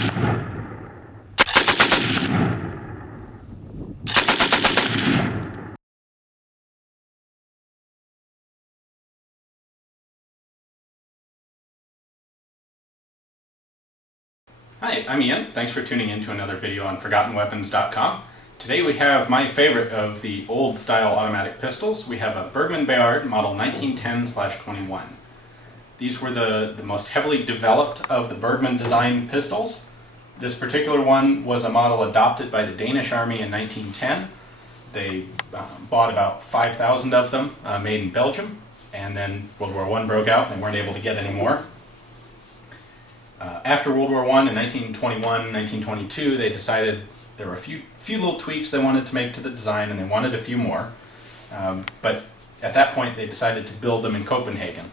Hi, I'm Ian. Thanks for tuning in to another video on ForgottenWeapons.com. Today we have my favorite of the old style automatic pistols. We have a Bergmann-Bayard model 1910/21. These were the most heavily developed of the Bergmann design pistols. This particular one was a model adopted by the Danish army in 1910. They bought about 5,000 of them made in Belgium, and then World War I broke out and they weren't able to get any more. After World War I in 1921, 1922, they decided there were a few little tweaks they wanted to make to the design, and they wanted a few more. But at that point, they decided to build them in Copenhagen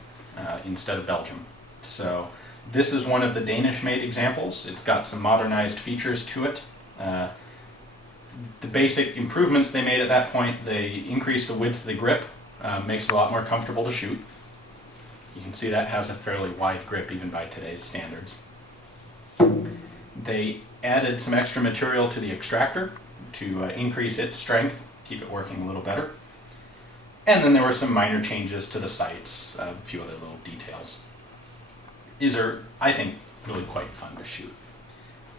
instead of Belgium. So this is one of the Danish-made examples. It's got some modernized features to it. The basic improvements they made at that point, they increased the width of the grip, makes it a lot more comfortable to shoot. You can see that has a fairly wide grip even by today's standards. They added some extra material to the extractor to increase its strength, keep it working a little better. And then there were some minor changes to the sights, a few other little details. These are, I think, really quite fun to shoot.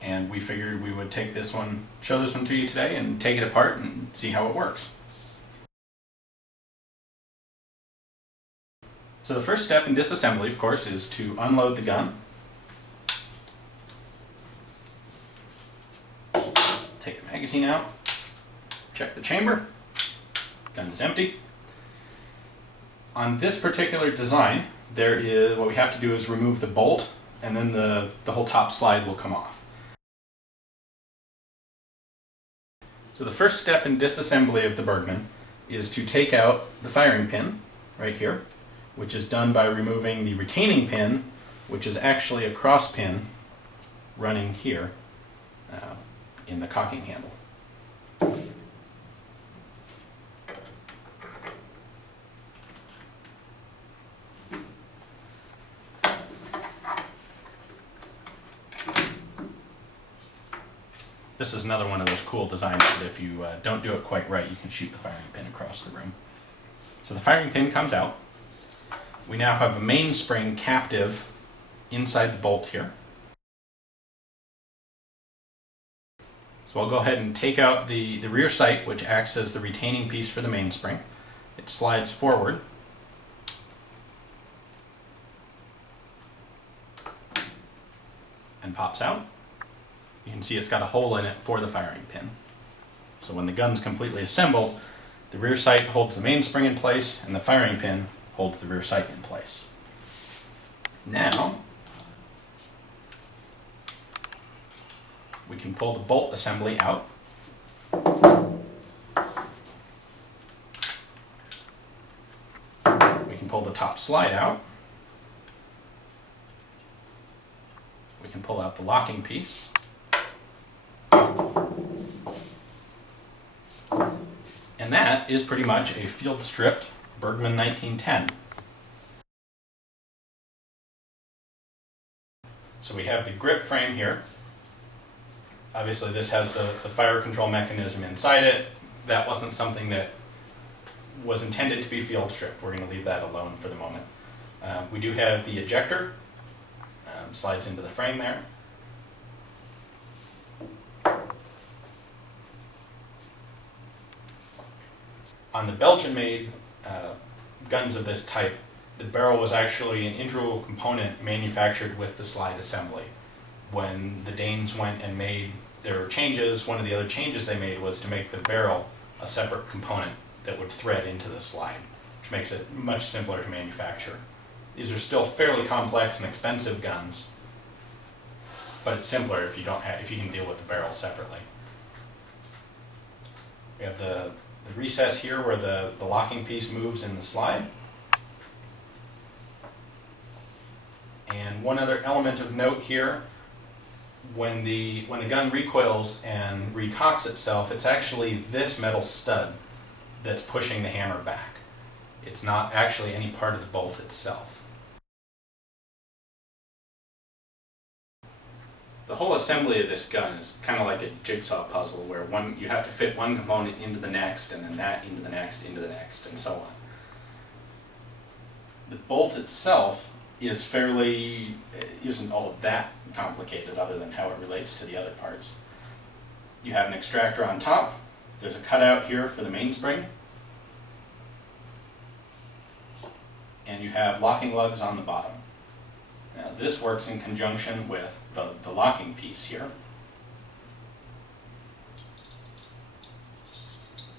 And we figured we would take this one, show this one to you today and take it apart and see how it works. So the first step in disassembly, of course, is to unload the gun. Take the magazine out, check the chamber, gun is empty. On this particular design, what we have to do is remove the bolt, and then the whole top slide will come off. So the first step in disassembly of the Bergmann is to take out the firing pin right here, which is done by removing the retaining pin, which is actually a cross pin running here in the cocking handle. This is another one of those cool designs that if you don't do it quite right, you can shoot the firing pin across the room. So the firing pin comes out. We now have a mainspring captive inside the bolt here. So I'll go ahead and take out the rear sight, which acts as the retaining piece for the mainspring. It slides forward. And pops out. You can see it's got a hole in it for the firing pin. So when the gun's completely assembled, the rear sight holds the mainspring in place and the firing pin holds the rear sight in place. Now, we can pull the bolt assembly out. We can pull the top slide out. We can pull out the locking piece. And that is pretty much a field stripped Bergmann 1910. So we have the grip frame here. Obviously this has the fire control mechanism inside it. That wasn't something that was intended to be field stripped. We're going to leave that alone for the moment. We do have the ejector, slides into the frame there. On the Belgian-made guns of this type, the barrel was actually an integral component manufactured with the slide assembly. When the Danes went and made their changes, one of the other changes they made was to make the barrel a separate component that would thread into the slide, which makes it much simpler to manufacture. These are still fairly complex and expensive guns, but it's simpler if you can deal with the barrel separately. We have the recess here where the locking piece moves in the slide. And one other element of note here, when the gun recoils and recocks itself, it's actually this metal stud that's pushing the hammer back. It's not actually any part of the bolt itself. The whole assembly of this gun is kind of like a jigsaw puzzle where you have to fit one component into the next, and then that into the next, into the next, and so on. The bolt itself isn't all that complicated other than how it relates to the other parts. You have an extractor on top. There's a cutout here for the mainspring. And you have locking lugs on the bottom. Now this works in conjunction with the locking piece here.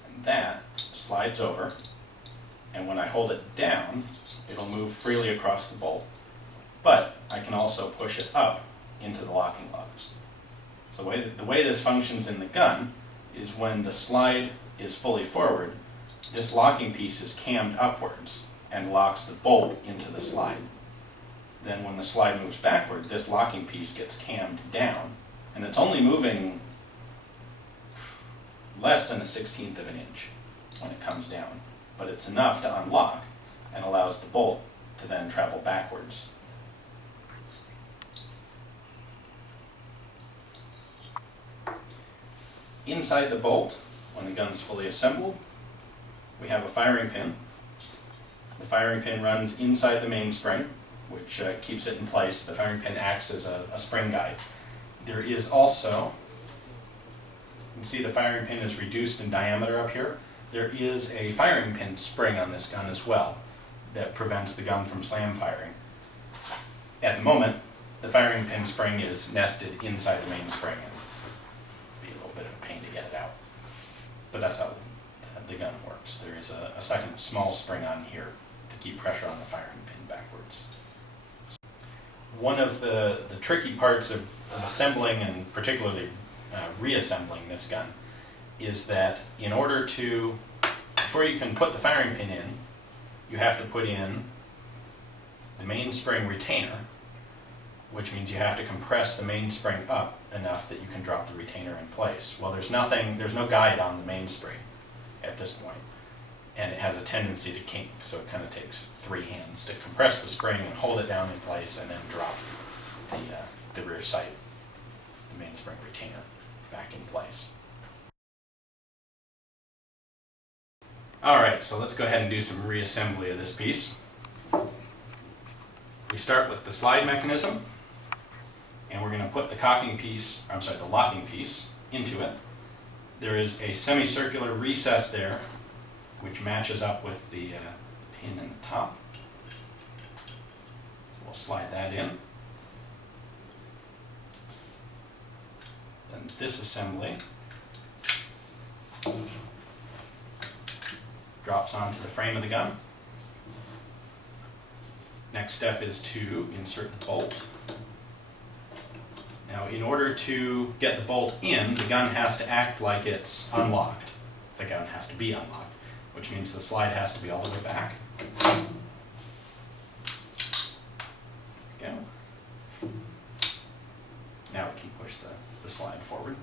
And that slides over, and when I hold it down, it'll move freely across the bolt. But I can also push it up into the locking lugs. So the way this functions in the gun is when the slide is fully forward, this locking piece is cammed upwards and locks the bolt into the slide. Then when the slide moves backward, this locking piece gets cammed down, and it's only moving less than 1/16 of an inch when it comes down, but it's enough to unlock and allows the bolt to then travel backwards. Inside the bolt, when the gun is fully assembled, we have a firing pin. The firing pin runs inside the mainspring, which keeps it in place. The firing pin acts as a spring guide. There is also, you can see the firing pin is reduced in diameter up here. There is a firing pin spring on this gun as well that prevents the gun from slam firing. At the moment, the firing pin spring is nested inside the mainspring, and it'd be a little bit of a pain to get it out. But that's how the gun works. There is a second small spring on here to keep pressure on the firing pin backwards. One of the tricky parts of assembling, and particularly reassembling this gun, is that in order to, before you can put the firing pin in, you have to put in the mainspring retainer, which means you have to compress the mainspring up enough that you can drop the retainer in place. Well, there's no guide on the mainspring at this point, and it has a tendency to kink, so it kind of takes 3 hands to compress the spring and hold it down in place and then drop the rear sight, the mainspring retainer, back in place. Alright, so let's go ahead and do some reassembly of this piece. We start with the slide mechanism, and we're going to put the locking piece into it. There is a semicircular recess there which matches up with the pin in the top. So we'll slide that in. Then this assembly drops onto the frame of the gun. Next step is to insert the bolt. Now, in order to get the bolt in, the gun has to act like it's unlocked. The gun has to be unlocked, which means the slide has to be all the way back. There we go. Now we can push the slide forward.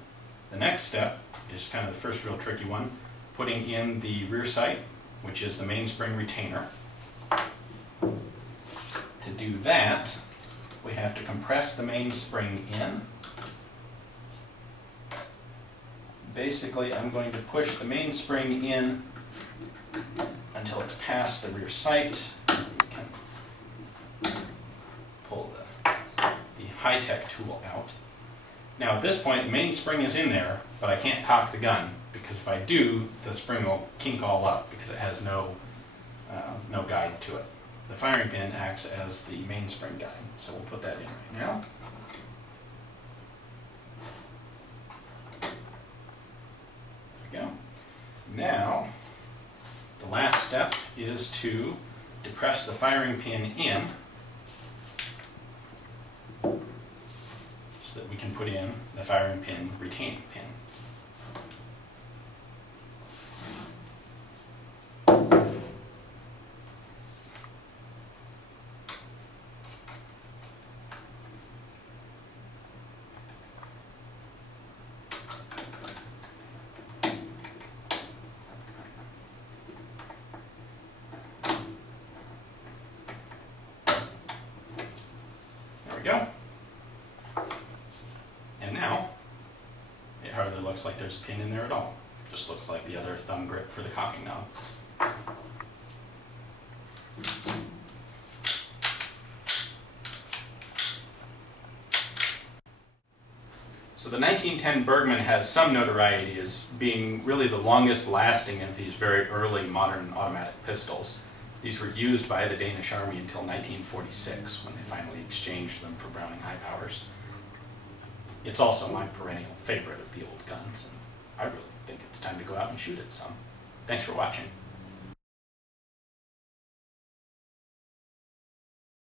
The next step is kind of the first real tricky one, putting in the rear sight, which is the mainspring retainer. To do that, we have to compress the mainspring in. Basically, I'm going to push the mainspring in until it's past the rear sight. We can pull the high-tech tool out. Now at this point, the mainspring is in there, but I can't cock the gun, because if I do, the spring will kink all up because it has no guide to it. The firing pin acts as the mainspring guide, so we'll put that in right now. There we go. Now, the last step is to depress the firing pin in so that we can put in the firing pin retaining pin. Go. And now, it hardly looks like there's a pin in there at all. Just looks like the other thumb grip for the cocking knob. So the 1910 Bergmann has some notoriety as being really the longest lasting of these very early modern automatic pistols. These were used by the Danish Army until 1946, when they finally exchanged them for Browning high powers. It's also my perennial favorite of the old guns, and I really think it's time to go out and shoot it some. Thanks for watching.